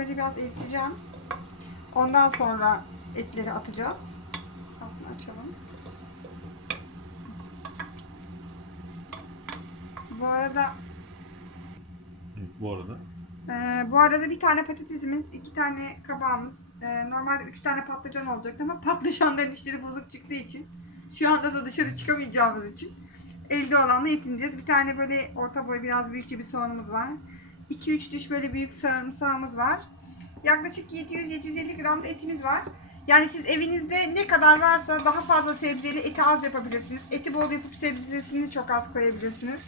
önce biraz eriteceğim. Ondan sonra etleri atacağız. Altını açalım. Bu arada Hı, Bu arada. Ee, bu arada bir tane patatesimiz, iki tane kabağımız, ee, normalde üç tane patlıcan olacaktı ama patlıcanların işleri bozuk çıktığı için şu anda da dışarı çıkamayacağımız için elde olanla yetineceğiz. Bir tane böyle orta boy biraz büyükçe bir soğanımız var. 2-3 diş böyle büyük sarımsağımız var. Yaklaşık 700-750 gram da etimiz var. Yani siz evinizde ne kadar varsa daha fazla sebzeli eti az yapabilirsiniz. Eti bol yapıp sebzesini çok az koyabilirsiniz.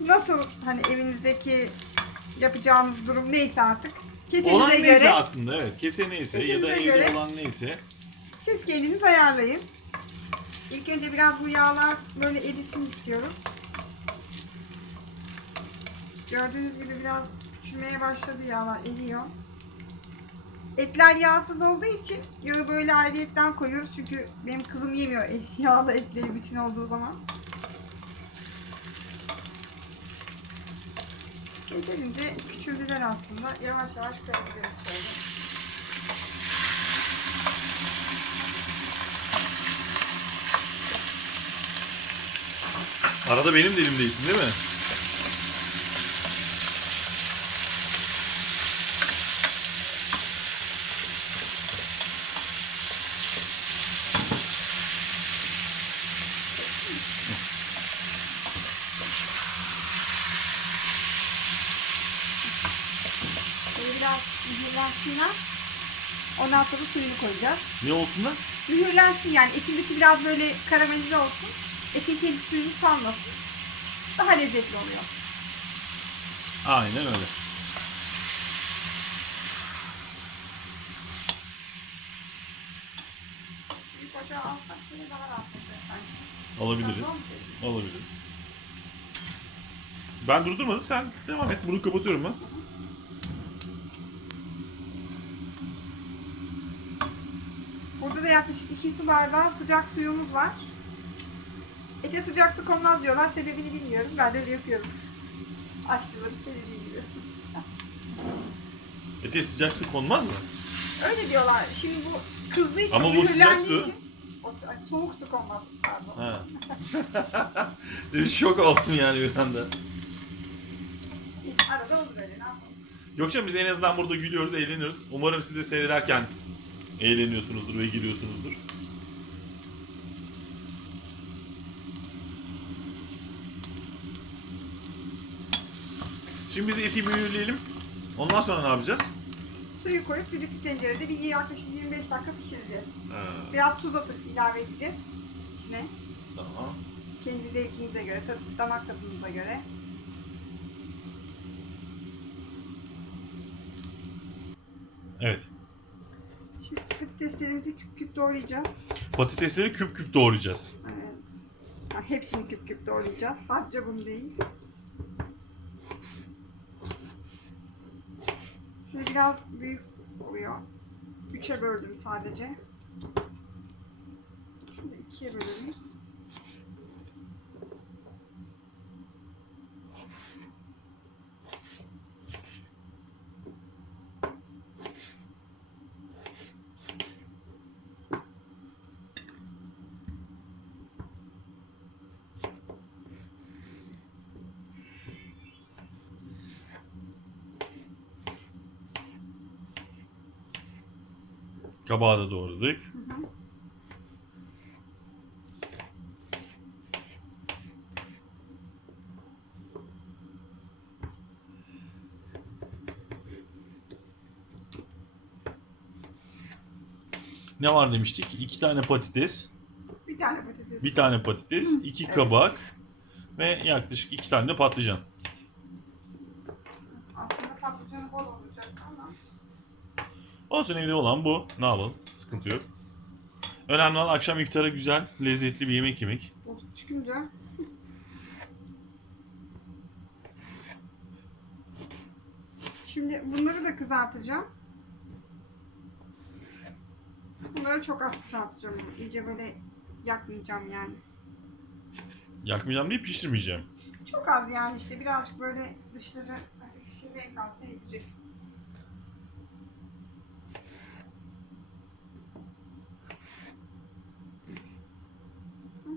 Nasıl hani evinizdeki yapacağınız durum neyse artık. Kesinize Olan göre neyse aslında evet. Kese neyse ya da evde göre. olan neyse. siz kendiniz ayarlayın. İlk önce biraz bu yağlar böyle erisin istiyorum. Gördüğünüz gibi biraz küçülmeye başladı yağlar eriyor. Etler yağsız olduğu için yağı böyle ayrıyetten koyuyoruz çünkü benim kızım yemiyor et- yağlı etleri bütün olduğu zaman. Yeterince küçüldüler aslında. Yavaş yavaş koyabiliriz şöyle. Arada benim de elimdeysin değil mi? Böyle biraz mühürlensinler. Ondan sonra suyunu koyacağız. Ne olsun da? Mühürlensin yani etin dışı biraz böyle karamelize olsun. Etin kendi suyunu salmasın. Daha lezzetli oluyor. Aynen öyle. Büyük ocağa alsak böyle daha rahat olur sanki. Alabiliriz. Alabiliriz. Ben durdurmadım. Sen devam et. Bunu kapatıyorum ben. Burada da yaklaşık 2 su bardağı sıcak suyumuz var. Ete sıcak su konmaz diyorlar. Sebebini bilmiyorum. Ben de öyle yapıyorum. Aşçıların sevdiği gibi. Ete sıcak su konmaz mı? Öyle diyorlar. Şimdi bu kızdığı için Ama bu sıcak su. için- O, ay, soğuk su konmaz. Pardon. Ha. Şok oldum yani bir anda. Arada olur öyle. Ne yapalım? Yok canım biz en azından burada gülüyoruz, eğleniyoruz. Umarım siz de seyrederken eğleniyorsunuzdur ve gülüyorsunuzdur. Şimdi biz eti mühürleyelim. Ondan sonra ne yapacağız? Suyu koyup düdüklü tencerede bir yaklaşık 25 dakika pişireceğiz. Ha, Biraz tuz atıp ilave edeceğiz içine. tamam. Kendi zevkinize göre, tadı- damak tadınıza göre. Evet. Patateslerimizi küp küp doğrayacağız. Patatesleri küp küp doğrayacağız. Evet. Ha, hepsini küp küp doğrayacağız. Sadece bunu değil. Şöyle biraz büyük oluyor. Üçe böldüm sadece. Şimdi ikiye bölelim. Kabağı da doğradık. Ne var demiştik? İki tane patates, Bir tane patates. bir tane patates, iki kabak ve yaklaşık iki tane de patlıcan. Aslında patlıcanı bol olacak ama Olsun evde olan bu. Ne yapalım? Sıkıntı yok. Önemli olan akşam iftara güzel, lezzetli bir yemek yemek. çıkınca Şimdi bunları da kızartacağım. Bunları çok az kızartacağım. İyice böyle yakmayacağım yani. Yakmayacağım değil, pişirmeyeceğim. Çok az yani işte birazcık böyle dışları hafif pişirmeye kalsa yetecek. Şuradan da biraz kötü gibi. Bunlar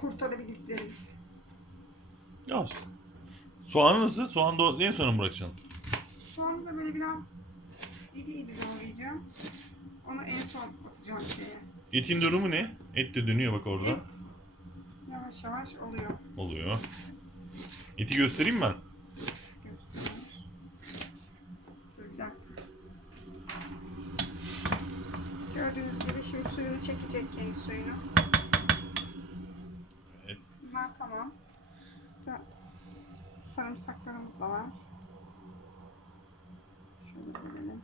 Kurtarabildiklerimiz. Ya. Soğanı nasıl? Soğanı da sona mı bırakacaksın? Soğanı da böyle biraz iri iri doğrayacağım. Onu en son atacağım şeye. Etin durumu ne? Et de dönüyor bak orada. Et. Oluyor. Eti göstereyim ben. Gördüğünüz gibi şimdi suyunu çekecek kendi suyunu. Evet. Bunlar tamam. Sarımsaklarımız da var. Şöyle verelim.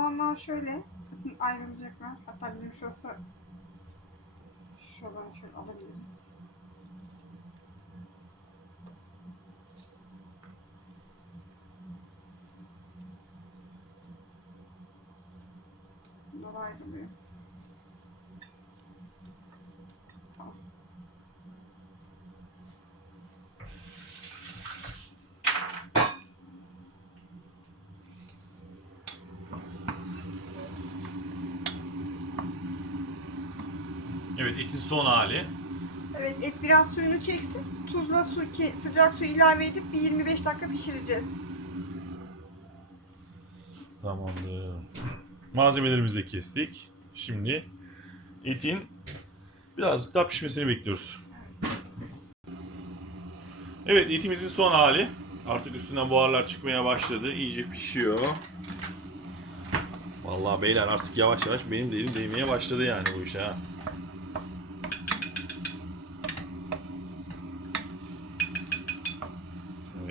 Soğanlar şöyle bakın ayrılacaklar. Hatta benim şu olsa şuradan şöyle alabilirim. Bunlar ayrılıyor. Tamam. Evet etin son hali. Evet et biraz suyunu çeksin. Tuzla su sıcak su ilave edip bir 25 dakika pişireceğiz. Tamamdır. Malzemelerimizi de kestik. Şimdi etin birazcık daha pişmesini bekliyoruz. Evet etimizin son hali. Artık üstünden buharlar çıkmaya başladı. İyice pişiyor. Vallahi beyler artık yavaş yavaş benim de elim değmeye başladı yani bu işe ha.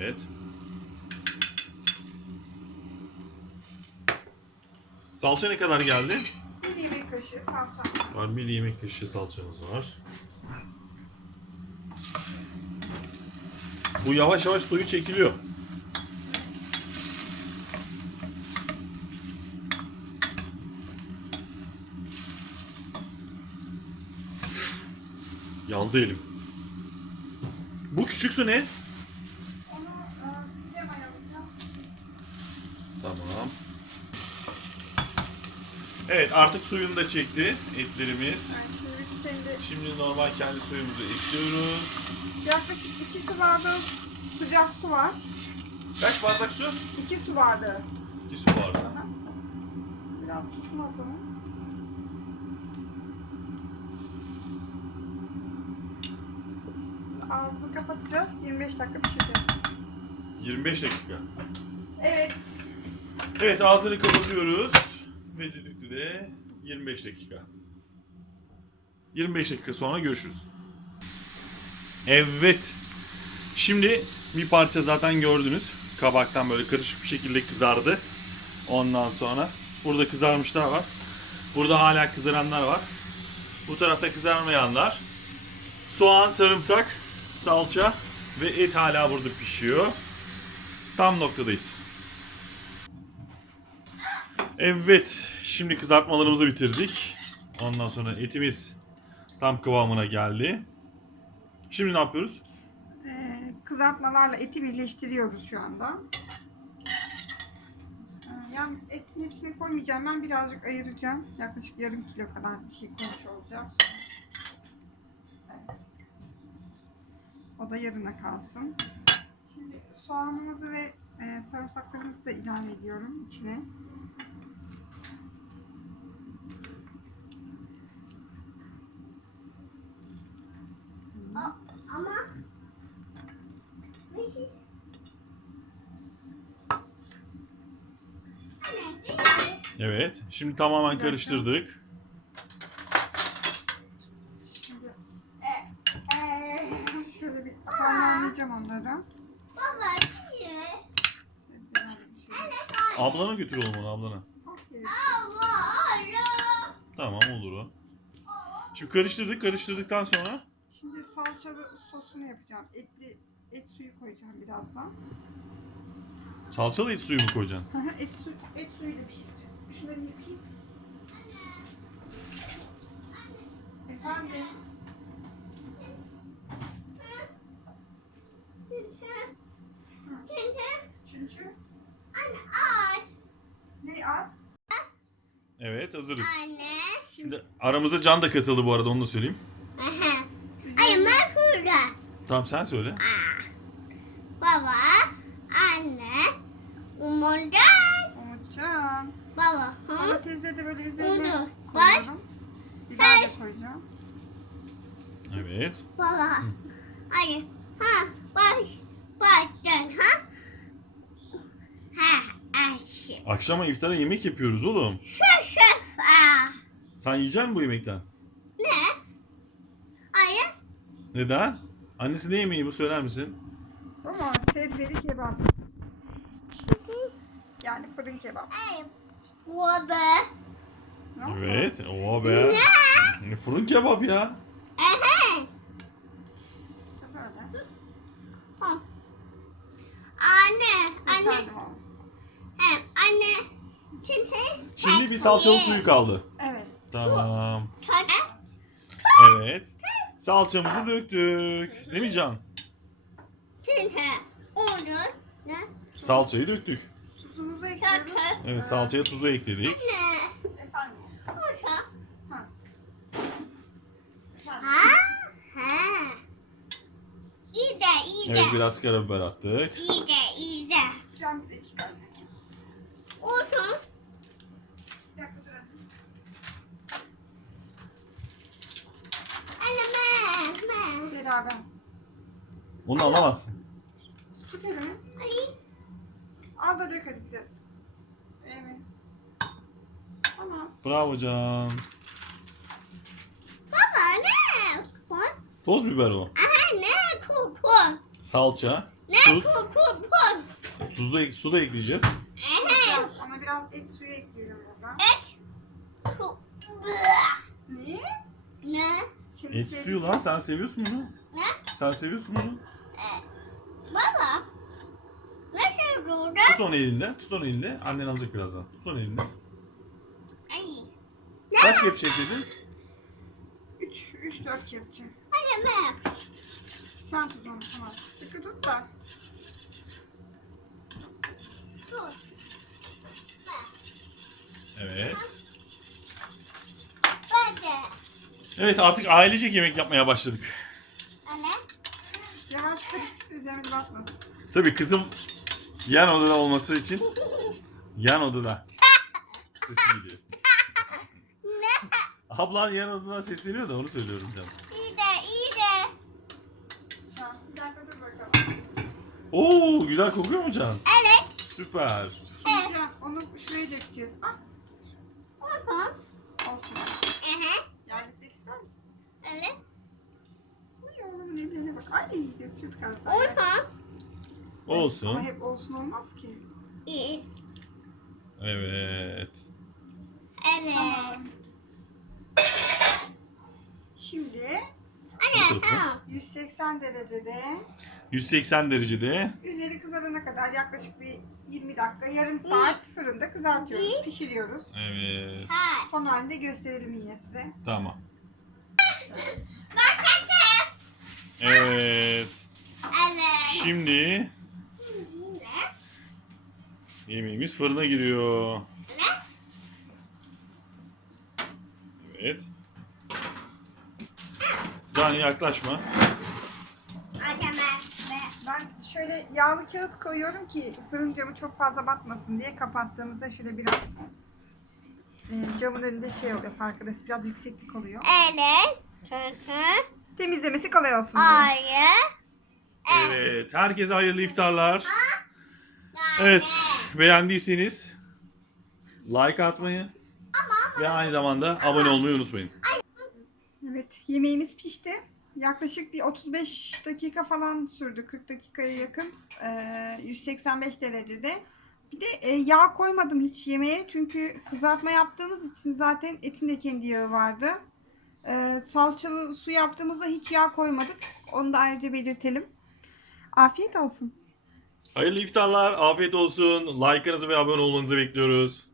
Evet. Salça ne kadar geldi? Bir yemek kaşığı salça. Var bir yemek kaşığı salçamız var. Bu yavaş yavaş suyu çekiliyor. Yandı elim. Bu küçük su ne? Onu e, pide mayalayacağım. Tamam. Evet artık suyunu da çekti etlerimiz. Yani şimdi Şimdi normal kendi suyumuzu ekliyoruz. yaklaşık 2 su bardağı sıcak su var. Kaç bardak su? 2 su bardağı. 2 su bardağı. Aha. Biraz tutmaz onu. Ağzını kapatacağız. 25 dakika pişireceğiz. 25 dakika. Evet. Evet ağzını kapatıyoruz. Ve düdüklü de 25 dakika. 25 dakika sonra görüşürüz. Evet. Şimdi bir parça zaten gördünüz. Kabaktan böyle karışık bir şekilde kızardı. Ondan sonra burada kızarmışlar var. Burada hala kızaranlar var. Bu tarafta kızarmayanlar. Soğan, sarımsak, salça ve et hala burada pişiyor. Tam noktadayız. Evet, şimdi kızartmalarımızı bitirdik. Ondan sonra etimiz tam kıvamına geldi. Şimdi ne yapıyoruz? Ee, kızartmalarla eti birleştiriyoruz şu anda. Ee, yani etin hepsini koymayacağım. Ben birazcık ayıracağım. Yaklaşık yarım kilo kadar bir şey koymuş olacağım. O da yarına kalsın. Şimdi soğanımızı ve e, sarımsaklarımızı da ilave ediyorum içine. Ama Anne, diğer- Evet, şimdi tamamen karıştırdık. Şöyle bir harmanlayacağım onları. Baba kay. Ablana götür oğlum onu ablana. Alo. Tamam olur o. Şimdi karıştırdık, karıştırdıktan sonra Şimdi salçalı sosunu yapacağım. Etli et suyu koyacağım birazdan. Salçalı et suyu mu koyacaksın? Et, su, et suyuyla pişireceğim. Şunları yıkayayım. Efendim. Çünkü ne az? Evet hazırız. Anne. Şimdi aramızda Can da katıldı bu arada onu da söyleyeyim. Aha. Ay ben burada. Tamam sen söyle. Baba, Domatesi de böyle üzerine Udu. koyuyorum. Biber de koyacağım. Evet. Baba. Hayır. Ha, baş, baştan ha. Ha, aşı. Akşama iftara yemek yapıyoruz oğlum. Şu şu. Ah. Sen yiyecek misin bu yemekten? Ne? Hayır. Neden? Annesi ne yemeği bu söyler misin? Ama sebzeli kebap. Yani fırın kebap. Hayır. Mı? Evet. Oo be. Ne fırın kebap ya. Ha. Anne, anne, hem anne. Şimdi, Şimdi bir salçalı suyu kaldı. Evet. Tamam. Evet. Salçamızı döktük. Değil mi Can? Salçayı döktük. Tadı. Evet salçaya tuzu ekledik. Ne? Efendim. Orta. Ha. Ha? Ha. İyi de, iyi de. Evet biraz karabiber attık. İyi de, iyi de. Can bir dakika dur anne. Anne, ben, ben. Beraber. Onu alamazsın. Tut elimi. Ay, Al da dök hadi. de. Evet. Tamam. Bravo Can. baba ne? Kun? Toz biber o. Aha ne? Kun. Salça, Ne? tuz, kun, kun. tuzu, ek- su da ekleyeceğiz. Aha. Biraz, ona biraz et suyu ekleyelim burada. Et. Kun. Bıh. Niye? Ne? Şimdi Et suyu lan sen seviyorsun bunu. Ne? Sen seviyorsun bunu. E, Baba. Nasıl burada? Tut onu elinde. Tut onu elinde. Annen alacak birazdan. Tut onu elinde. Kaç kepçe ekledin? 3 3 4 kepçe. Anne ben. Sen tut onu tamam. Sıkı tut da. Tut. Evet. De. Evet artık ailecek yemek yapmaya başladık. Anne. Yavaş karıştır üzerimize basmasın. Tabii kızım yan odada olması için yan odada. Sesi geliyor. Ablan yan odadan sesleniyor da onu söylüyorum canım. İyi de, iyi de. Can bir dakika dur bakalım. Oo güzel kokuyor mu Can? Evet. Süper. Şimdi Can onu şuraya dökeceğiz. Ah Olsun. olsun. Aha. Yerlikmek ister misin? Evet. Uy oğlumun ellerine bak. Ay döküyorduk az daha. Olsun. Ama Olsun. hep olsun olmaz ki. İyi. Evet. Evet. Tamam. Şimdi Anne. Ha. 180 derecede 180 derecede. üzeri kızarana kadar yaklaşık bir 20 dakika, yarım saat fırında kızartıyoruz, pişiriyoruz. Evet. Ha. Son halinde gösterelim yine size. Tamam. Bakın. Evet. Evet. Şimdi Şimdi ne? yemeğimiz fırına giriyor. Ne? Evet. Can yaklaşma. Ben. şöyle yağlı kağıt koyuyorum ki fırın camı çok fazla batmasın diye kapattığımızda şöyle biraz e, camın önünde şey oluyor farkındayız. Biraz yükseklik oluyor. Evet. Hı hı. Temizlemesi kolay olsun diye. Hayır. Evet. Herkese hayırlı iftarlar. Evet. Beğendiyseniz like atmayı ve aynı zamanda abone olmayı unutmayın. Evet yemeğimiz pişti. Yaklaşık bir 35 dakika falan sürdü. 40 dakikaya yakın. Ee, 185 derecede. Bir de e, yağ koymadım hiç yemeğe. Çünkü kızartma yaptığımız için zaten etin de kendi yağı vardı. Ee, salçalı su yaptığımızda hiç yağ koymadık. Onu da ayrıca belirtelim. Afiyet olsun. Hayırlı iftarlar, afiyet olsun. Like'ınızı ve abone olmanızı bekliyoruz.